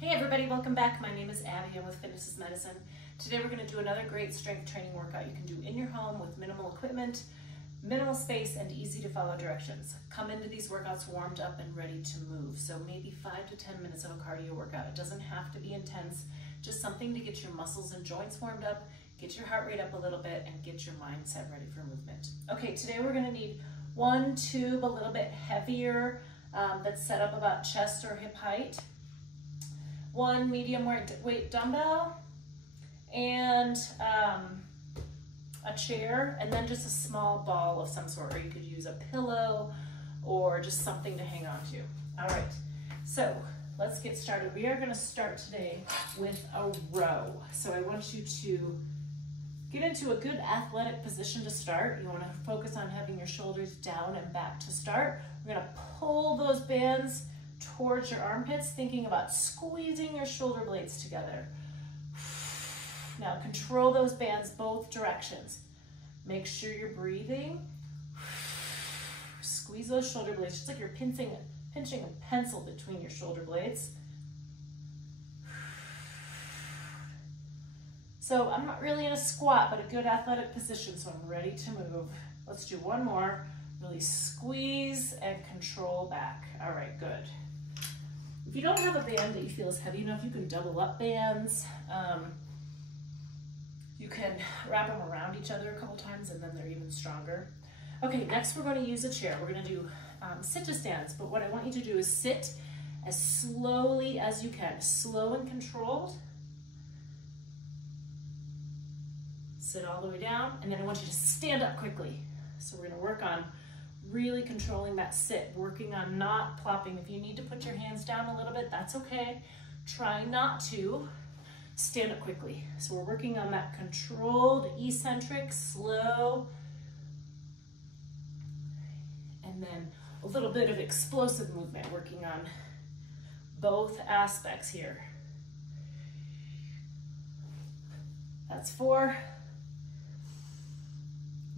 Hey everybody, welcome back. My name is Abby. I'm with Fitness is Medicine. Today we're going to do another great strength training workout you can do in your home with minimal equipment, minimal space, and easy to follow directions. Come into these workouts warmed up and ready to move. So maybe 5 to 10 minutes of a cardio workout. It doesn't have to be intense, just something to get your muscles and joints warmed up, get your heart rate up a little bit, and get your mindset ready for movement. Okay, today we're going to need one tube a little bit heavier that's set up about chest or hip height, one medium weight dumbbell, and a chair, and then just a small ball of some sort, or you could use a pillow or just something to hang on to. All right, so let's get started. We are going to start today with a row. So I want you to get into a good athletic position to start. You want to focus on having your shoulders down and back to start. We're going to pull those bands towards your armpits, thinking about squeezing your shoulder blades together. Now control those bands both directions. Make sure you're breathing. Squeeze those shoulder blades, just like you're pinching a pencil between your shoulder blades. So I'm not really in a squat, but a good athletic position, so I'm ready to move. Let's do one more. Really squeeze and control back. All right, good. If you don't have a band that you feel is heavy enough, you can double up bands. You can wrap them around each other a couple times and then they're even stronger. Okay, next we're going to use a chair. We're going to do sit to stands, but what I want you to do is sit as slowly as you can, slow and controlled. Sit all the way down, and then I want you to stand up quickly. So we're going to work on really controlling that sit, working on not plopping. If you need to put your hands down a little bit, that's okay. Try not to. Stand up quickly. So we're working on that controlled, eccentric, slow, and then a little bit of explosive movement, working on both aspects here. That's 4.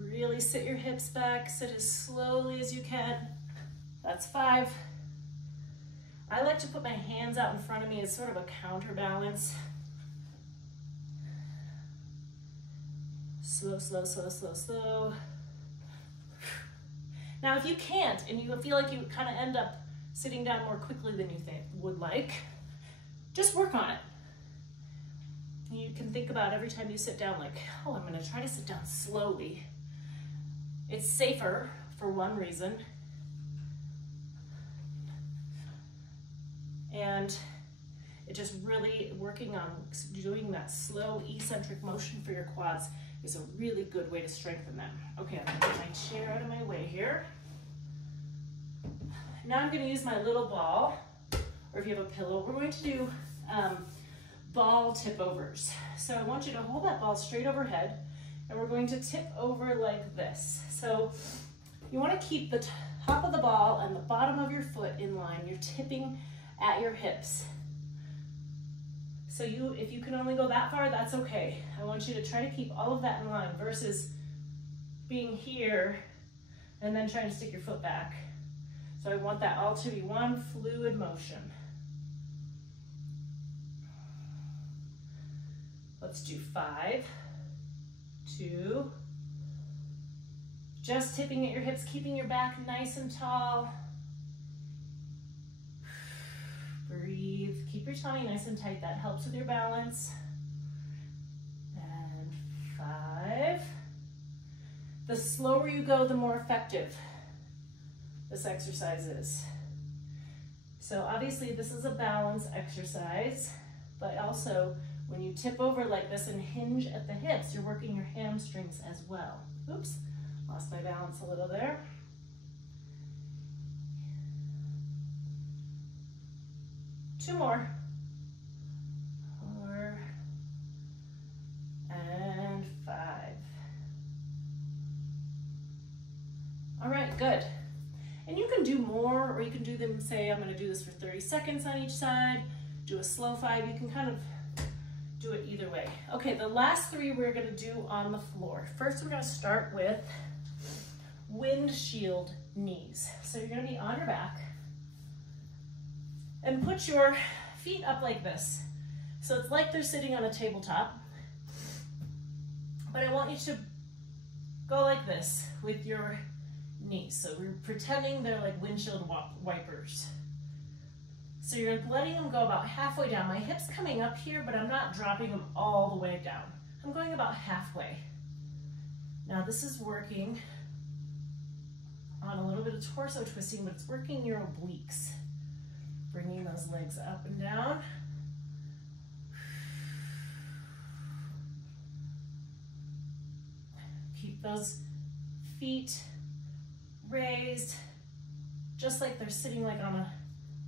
Really sit your hips back, sit as slowly as you can. That's 5. I like to put my hands out in front of me as sort of a counterbalance. Slow, slow, slow, slow, slow. Now, if you can't and you feel like you kind of end up sitting down more quickly than you would like, just work on it. You can think about every time you sit down, like, oh, I'm going to try to sit down slowly. It's safer for one reason, and it just really working on doing that slow eccentric motion for your quads is a really good way to strengthen them. Okay, I'm gonna get my chair out of my way here. Now I'm gonna use my little ball, or if you have a pillow, we're going to do ball tip overs. So I want you to hold that ball straight overhead, and we're going to tip over like this. So you want to keep the top of the ball and the bottom of your foot in line. You're tipping at your hips. So if you can only go that far, that's okay. I want you to try to keep all of that in line versus being here and then trying to stick your foot back. So I want that all to be one fluid motion. Let's do 5, 2, just tipping at your hips, keeping your back nice and tall. Breathe, keep your tummy nice and tight, that helps with your balance. And 5. The slower you go, the more effective this exercise is. So obviously this is a balance exercise, but also when you tip over like this and hinge at the hips, you're working your hamstrings as well. Oops, lost my balance a little there. Two more. 4 and 5. All right, good. And you can do more, or you can do them, say, I'm going to do this for 30 seconds on each side, do a slow 5. You can kind of do it either way. Okay, the last 3 we're going to do on the floor. First, we're going to start with windshield knees. So you're going to be on your back and put your feet up like this. So it's like they're sitting on a tabletop, but I want you to go like this with your knees. So we're pretending they're like windshield wipers. So you're letting them go about halfway down. My hip's coming up here, but I'm not dropping them all the way down. I'm going about halfway. Now this is working on a little bit of torso twisting, but it's working your obliques. Bringing those legs up and down. Keep those feet raised, just like they're sitting like on a,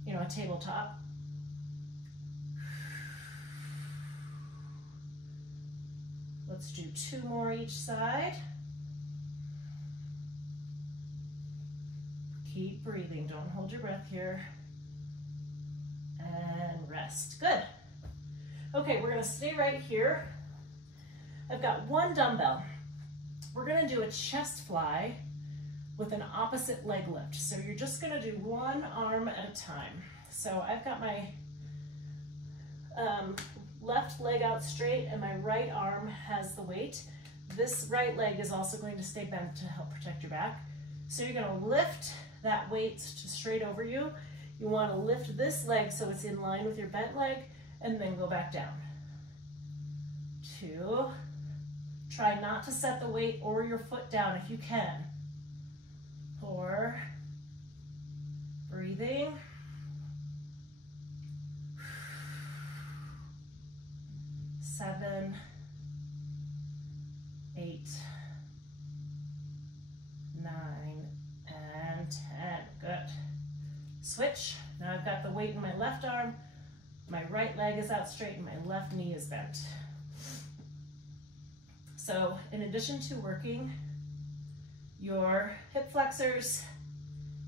a tabletop. Let's do 2 more each side. Keep breathing, don't hold your breath here. And rest, good. Okay, we're gonna stay right here. I've got 1 dumbbell. We're gonna do a chest fly with an opposite leg lift. So you're just gonna do 1 arm at a time. So I've got my left leg out straight and my right arm has the weight. This right leg is also going to stay bent to help protect your back. So you're gonna lift that weight to straight over you. You wanna lift this leg so it's in line with your bent leg and then go back down. 2. Try not to set the weight or your foot down if you can. 4. Breathing. 7, 8, 9, and 10. Good. Switch. Now I've got the weight in my left arm, my right leg is out straight, and my left knee is bent. So in addition to working your hip flexors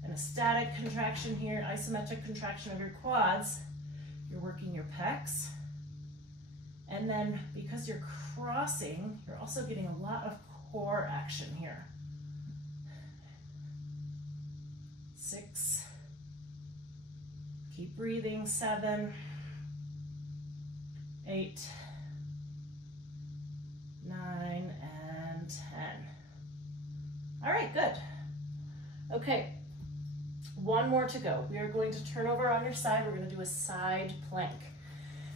and a static contraction here, isometric contraction of your quads, you're working your pecs. And then because you're crossing, you're also getting a lot of core action here. 6. Keep breathing. 7, 8, 9, and 10. All right, good. Okay, 1 more to go. We are going to turn over on your side. We're going to do a side plank.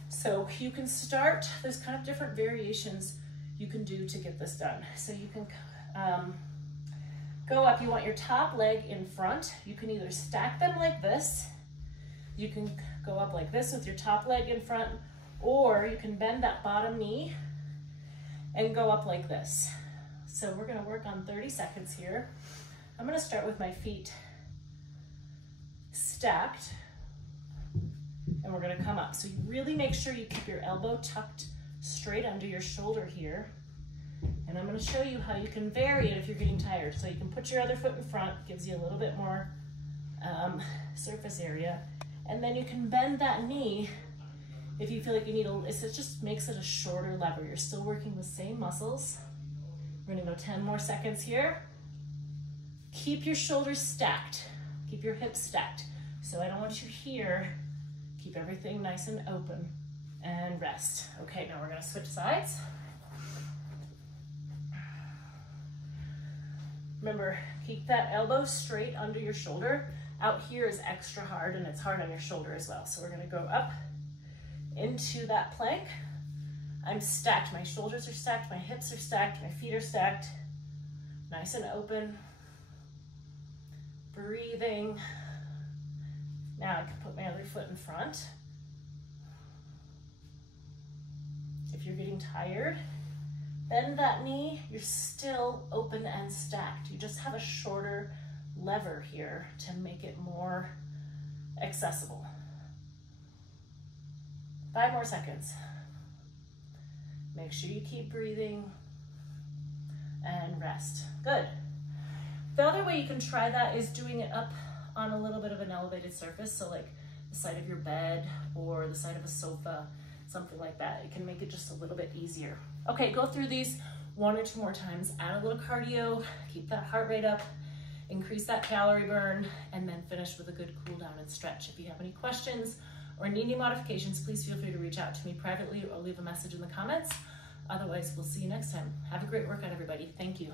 So you can start, there's kind of different variations you can do to get this done. So you can go up, you want your top leg in front. You can either stack them like this, you can go up like this with your top leg in front, or you can bend that bottom knee and go up like this. So we're gonna work on 30 seconds here. I'm gonna start with my feet stacked, and we're gonna come up. So you really make sure you keep your elbow tucked straight under your shoulder here. And I'm gonna show you how you can vary it if you're getting tired. So you can put your other foot in front, gives you a little bit more surface area. And then you can bend that knee if you feel like you need it just makes it a shorter lever. You're still working the same muscles. We're gonna go 10 more seconds here. Keep your shoulders stacked. Keep your hips stacked. So I don't want you here. Keep everything nice and open and rest. Okay, now we're gonna switch sides. Remember, keep that elbow straight under your shoulder. Out here is extra hard and it's hard on your shoulder as well. So we're gonna go up into that plank. I'm stacked, my shoulders are stacked, my hips are stacked, my feet are stacked. Nice and open. Breathing. Now I can put my other foot in front. If you're getting tired, bend that knee, you're still open and stacked. You just have a shorter lever here to make it more accessible. 5 more seconds. Make sure you keep breathing and rest. Good. The other way you can try that is doing it up on a little bit of an elevated surface, so like the side of your bed or the side of a sofa, something like that. It can make it just a little bit easier. Okay, go through these 1 or 2 more times, add a little cardio, keep that heart rate up, increase that calorie burn, and then finish with a good cool down and stretch. If you have any questions or need any modifications, please feel free to reach out to me privately or leave a message in the comments. Otherwise, we'll see you next time. Have a great workout, everybody. Thank you.